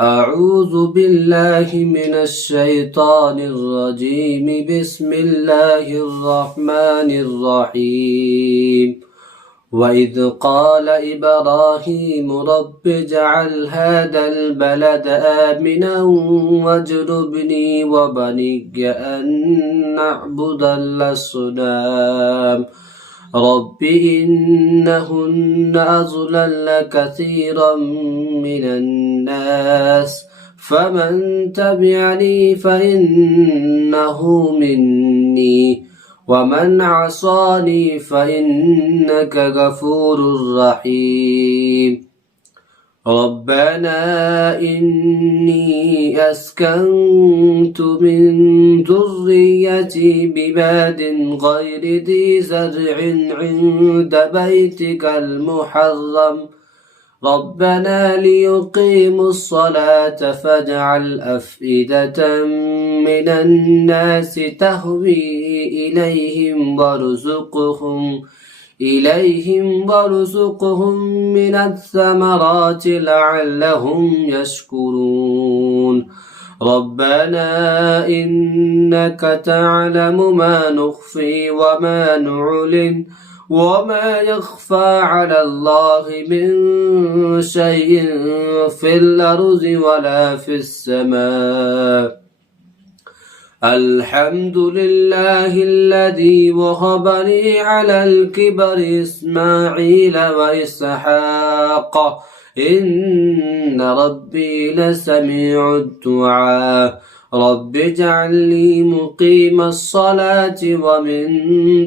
أعوذ بالله من الشيطان الرجيم. بسم الله الرحمن الرحيم. وإذ قال إبراهيم رب اجعل هذا البلد آمنا واجنبني وبني أن نعبد الأصنام رب إنهن أضللن كثيرا من الناس فمن تبعني فإنه مني ومن عصاني فإنك غفور رحيم. ربنا إني أسكنت من ذريتي بباد غير ذي زرع عند بيتك المحرم ربنا ليقيموا الصلاة فاجعل أفئدة من الناس تهوي إليهم وارزقهم من الثمرات لعلهم يشكرون. ربنا إنك تعلم ما نخفي وما نعلن وما يخفى على الله من شيء في الأرض ولا في السماء. الحمد لله الذي وهب لي على الكبر إسماعيل وإسحاق إن ربي لسميع الدعاء. رب اجعلني مقيم الصلاة ومن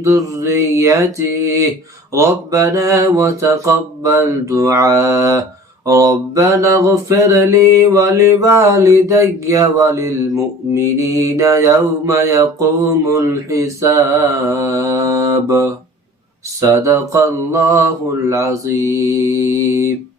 ذريتي ربنا وتقبل دعاء. ربنا اغفر لي ولوالدي وللمؤمنين يوم يقوم الحساب. صدق الله العظيم.